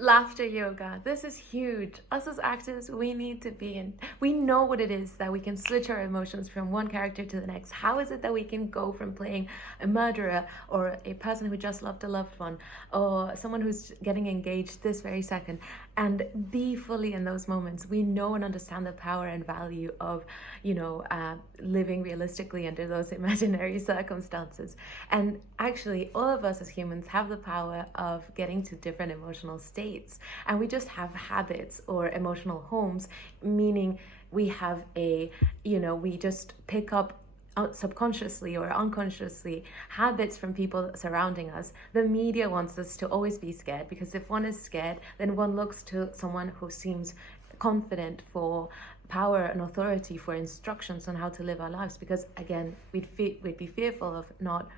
Laughter yoga. This is huge. Us as actors, we need to be in. We know what it is that we can switch our emotions from one character to the next. How is it that we can go from playing a murderer or a person who just loved a loved one or someone who's getting engaged this very second and be fully in those moments? We know and understand the power and value of, living realistically under those imaginary circumstances. And actually, all of us as humans have the power of getting to different emotional states. And we just have habits or emotional homes, meaning we have we just pick up subconsciously or unconsciously habits from people surrounding us. The media wants us to always be scared because if one is scared, then one looks to someone who seems confident for power and authority, for instructions on how to live our lives, because again we'd be fearful of not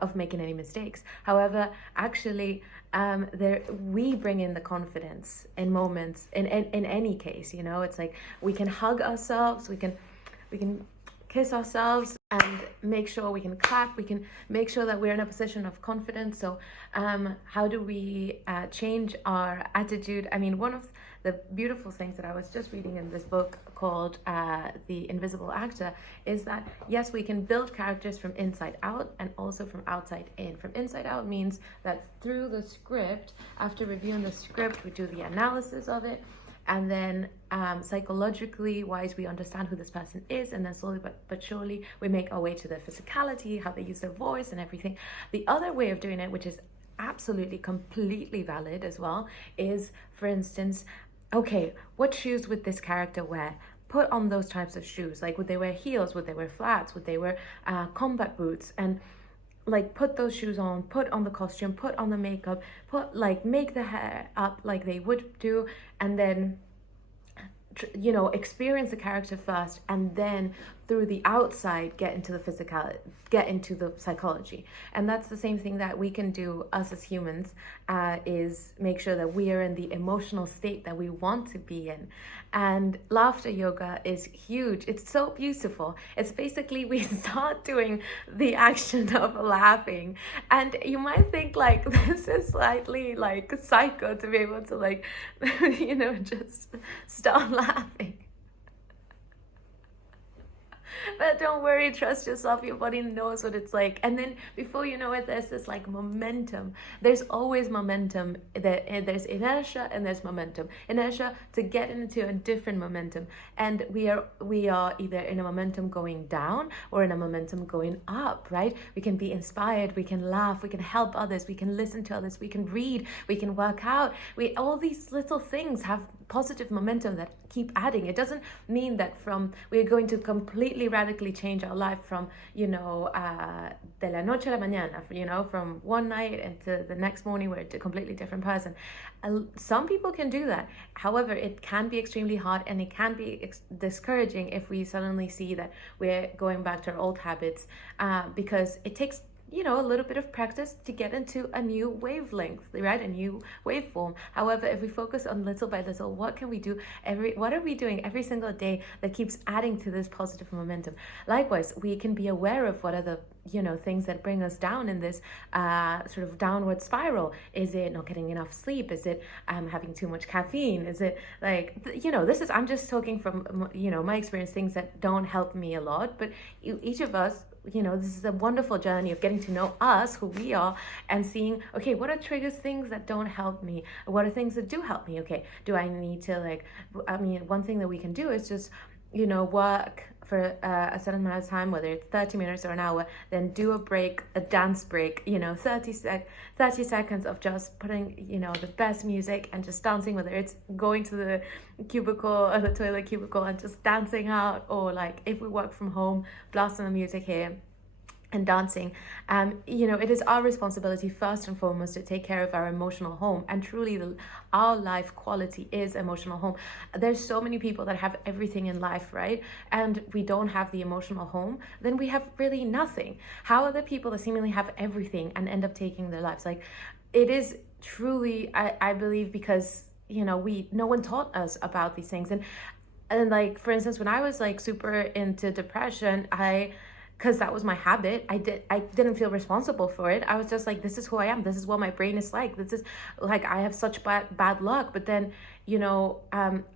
of making any mistakes. However, actually, there we bring in the confidence in moments in any case. It's like we can hug ourselves, we can kiss ourselves and make sure we can clap, we can make sure that we're in a position of confidence. So how do we change our attitude? I mean, one of the beautiful things that I was just reading in this book called The Invisible Actor is that yes, we can build characters from inside out and also from outside in. From inside out means that through the script, after reviewing the script, we do the analysis of it, and then psychologically wise, we understand who this person is, and then slowly but surely we make our way to their physicality, how they use their voice and everything. The other way of doing it, which is absolutely completely valid as well, is, for instance, okay, what shoes would this character wear? Put on those types of shoes. Like, would they wear heels? Would they wear flats? Would they wear combat boots? And like, put those shoes on, put on the costume, put on the makeup, make the hair up like they would do, and then experience the character first, and then through the outside get into the physical, get into the psychology. And that's the same thing that we can do, us as humans, is make sure that we are in the emotional state that we want to be in. And laughter yoga is huge. It's so beautiful. It's basically we start doing the action of laughing, and you might think like this is slightly like psycho to be able to just start laughing. But don't worry, trust yourself, your body knows what it's like. And then before you know it, there's this like momentum. There's always momentum. There's inertia and there's momentum. Inertia to get into a different momentum. And we are either in a momentum going down or in a momentum going up, right? We can be inspired, we can laugh, we can help others, we can listen to others, we can read, we can work out. All these little things have positive momentum that keep adding. It doesn't mean that we're going to completely radically change our life from de la noche a la mañana, from one night into the next morning we're a completely different person. Some people can do that. However, it can be extremely hard, and it can be discouraging if we suddenly see that we're going back to our old habits, because it takes a little bit of practice to get into a new wavelength, right? A new waveform. However, if we focus on little by little, what are we doing every single day that keeps adding to this positive momentum? Likewise, we can be aware of what are the things that bring us down in this sort of downward spiral. Is it not getting enough sleep? Is it having too much caffeine? Is it I'm just talking from my experience, things that don't help me a lot, but each of us, this is a wonderful journey of getting to know us, who we are, and seeing, okay, what are triggers, things that don't help me? What are things that do help me? Okay, do I need to one thing that we can do is just, work for a certain amount of time, whether it's 30 minutes or an hour, then do a break, a dance break, 30 seconds of just putting, the best music and just dancing, whether it's going to the cubicle or the toilet cubicle and just dancing out, or like if we work from home, blasting the music here and dancing. It is our responsibility first and foremost to take care of our emotional home, and truly our life quality is emotional home. There's so many people that have everything in life, right? And we don't have the emotional home, then we have really nothing. How are the people that seemingly have everything and end up taking their lives? Like, it is truly, I believe, because no one taught us about these things. And like, for instance, when I was like super into depression, because that was my habit. I didn't feel responsible for it. I was just like, this is who I am. This is what my brain is like. This is like, I have such bad luck. But then,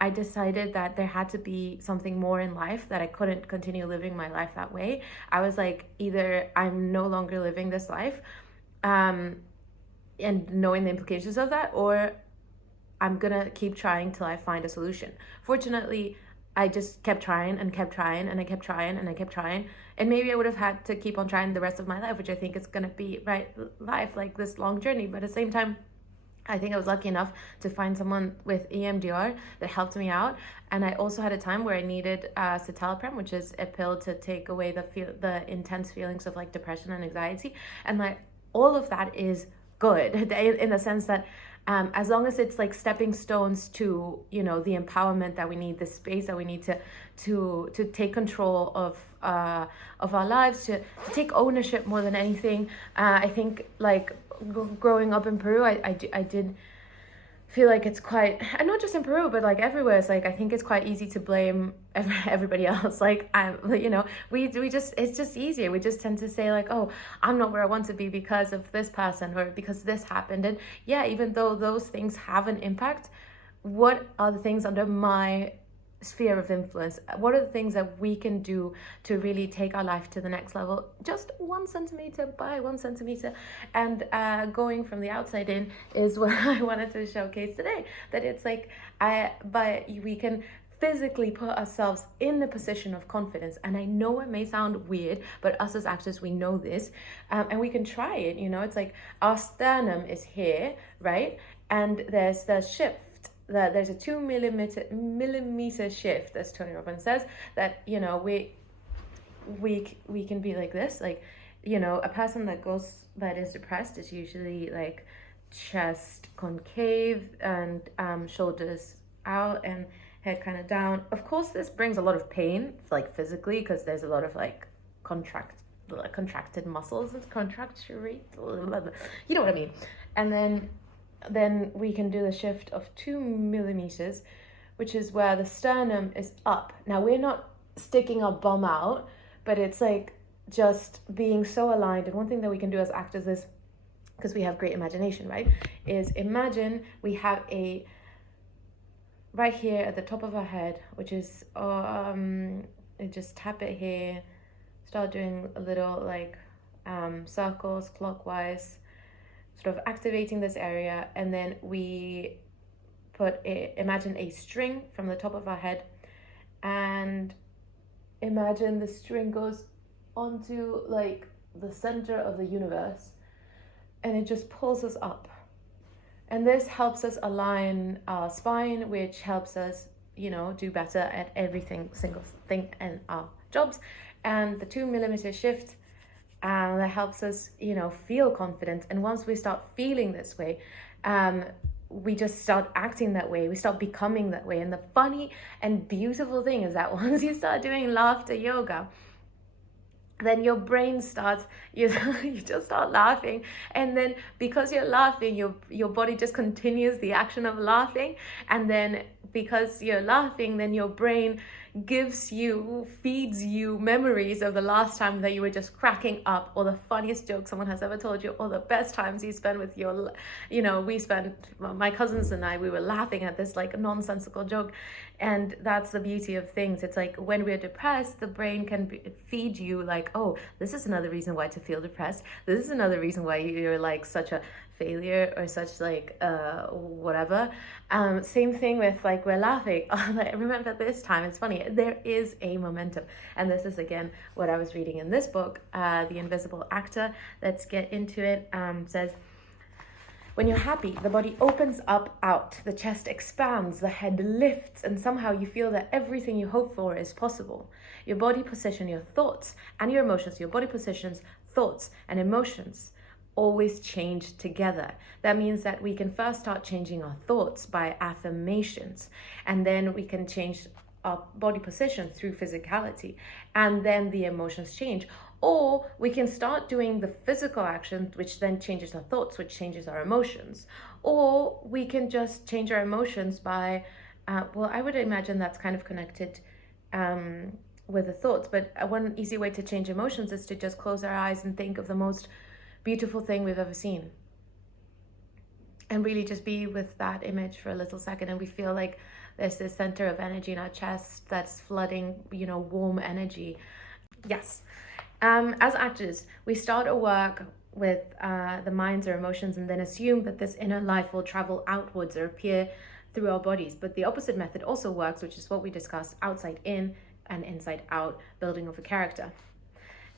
I decided that there had to be something more in life, that I couldn't continue living my life that way. I was like, either I'm no longer living this life, and knowing the implications of that, or I'm gonna keep trying till I find a solution. Fortunately, I just kept trying and kept trying, and I kept trying and I kept trying. And maybe I would have had to keep on trying the rest of my life, which I think is gonna be life, like this long journey. But at the same time, I think I was lucky enough to find someone with EMDR that helped me out. And I also had a time where I needed citalopram, which is a pill to take away the intense feelings of like depression and anxiety. And like all of that is good in the sense that as long as it's like stepping stones to the empowerment that we need, the space that we need to take control of our lives, to take ownership more than anything. I think like growing up in Peru, I did feel like it's quite, and not just in Peru, but like everywhere, it's like I think it's quite easy to blame everybody else. Like we just, it's just easier. We just tend to say like, oh, I'm not where I want to be because of this person, or because this happened. And yeah, even though those things have an impact, what are the things under my sphere of influence? What are the things that we can do to really take our life to the next level, just 1 centimeter by 1 centimeter? And going from the outside in is what I wanted to showcase today, that it's like we can physically put ourselves in the position of confidence. And I know it may sound weird, but us as actors, we know this, and we can try it. It's like our sternum is here, right? And there's the shift. There's a 2 millimeter shift, as Tony Robbins says, that we can be like this, like a person that is depressed is usually like chest concave and shoulders out and head kind of down. Of course, this brings a lot of pain, like physically, because there's a lot of like contracted muscles and contracture, you know what I mean. And then we can do the shift of 2 millimeters, which is where the sternum is up. Now, we're not sticking our bum out, but it's like just being so aligned. And one thing that we can do as actors is, because we have great imagination, right, is imagine we have right here at the top of our head, which is just tap it here, start doing a little like circles clockwise, sort of activating this area. And then we imagine a string from the top of our head, and imagine the string goes onto like the center of the universe, and it just pulls us up. And this helps us align our spine, which helps us do better at single thing in our jobs. And the 2 millimeter shift, that helps us, feel confident. And once we start feeling this way, we just start acting that way. We start becoming that way. And the funny and beautiful thing is that once you start doing laughter yoga, then your brain starts, you just start laughing. And then because you're laughing, your body just continues the action of laughing. And then because you're laughing, then your brain feeds you memories of the last time that you were just cracking up, or the funniest joke someone has ever told you, or the best times you spent with my cousins and I, we were laughing at this like nonsensical joke. And that's the beauty of things. It's like when we're depressed, the brain can feed you like, oh, this is another reason why to feel depressed. This is another reason why you're like such a failure, or such like whatever. Same thing with like we're laughing. I remember this time, it's funny, there is a momentum. And this is again what I was reading in this book, The Invisible Actor. Let's get into it. Says, when you're happy, the body opens up out, the chest expands, the head lifts, and somehow you feel that everything you hope for is possible. Your body position, your thoughts and your emotions, your body positions, thoughts and emotions always change together. That means that we can first start changing our thoughts by affirmations, and then we can change our body position through physicality, and then the emotions change. Or we can start doing the physical action, which then changes our thoughts, which changes our emotions. Or we can just change our emotions by, I would imagine that's kind of connected with the thoughts. But one easy way to change emotions is to just close our eyes and think of the most beautiful thing we've ever seen, and really just be with that image for a little second. And we feel like there's this center of energy in our chest that's flooding, warm energy. Yes. As actors, we start our work with the minds or emotions, and then assume that this inner life will travel outwards or appear through our bodies. But the opposite method also works, which is what we discussed: outside in and inside out, building of a character.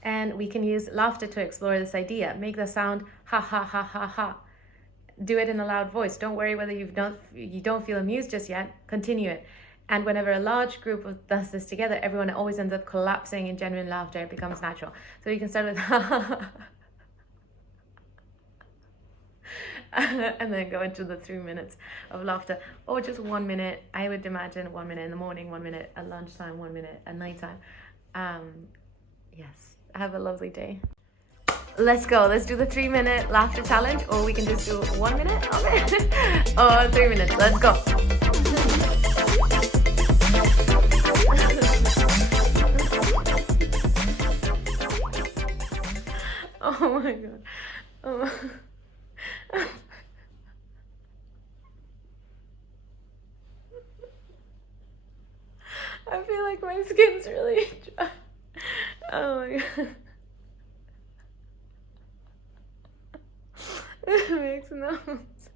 And we can use laughter to explore this idea. Make the sound ha ha ha ha ha. Do it in a loud voice. Don't worry whether you don't feel amused just yet. Continue it. And whenever a large group does this together, everyone always ends up collapsing in genuine laughter. It becomes natural. So you can start with ha ha ha. And then go into the 3 minutes of laughter, or just 1 minute. I would imagine 1 minute in the morning, 1 minute at lunchtime, 1 minute at nighttime. Yes, have a lovely day. Let's go. Let's do the 3 minute laughter challenge, or we can just do 1 minute of it, or 3 minutes. Let's go. Oh my god. Oh. I feel like my skin's really dry. Oh my god. It makes no sense.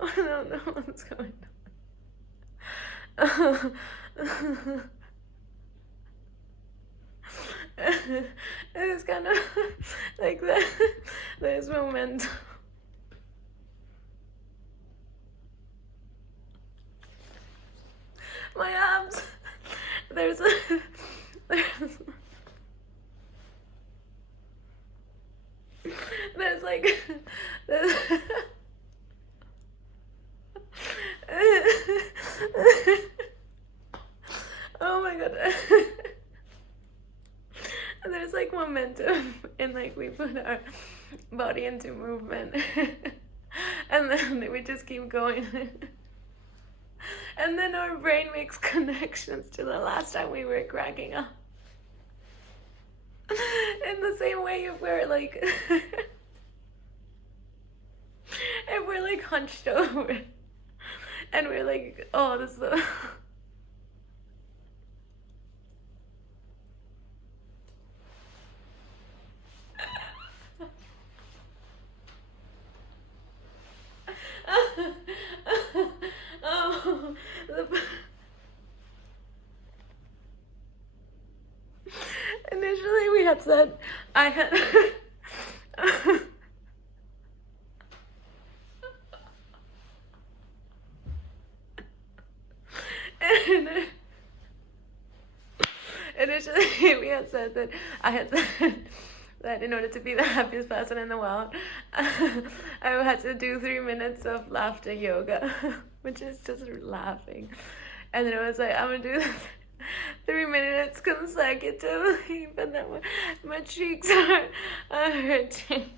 I don't know what's going on. It's kind of like that. There's momentum. My abs. There's like oh my god. There's like momentum, and like we put our body into movement, and then we just keep going. And then our brain makes connections to the last time we were cracking up. In the same way, if we're like if we're like hunched over and we're like, oh, this is the oh, initially we had said I had and initially we had said that I had said that in order to be the happiest person in the world, I had to do 3 minutes of laughter yoga, which is just laughing. And then I was like, I'm gonna do 3 minutes consecutively, but then my cheeks are hurting.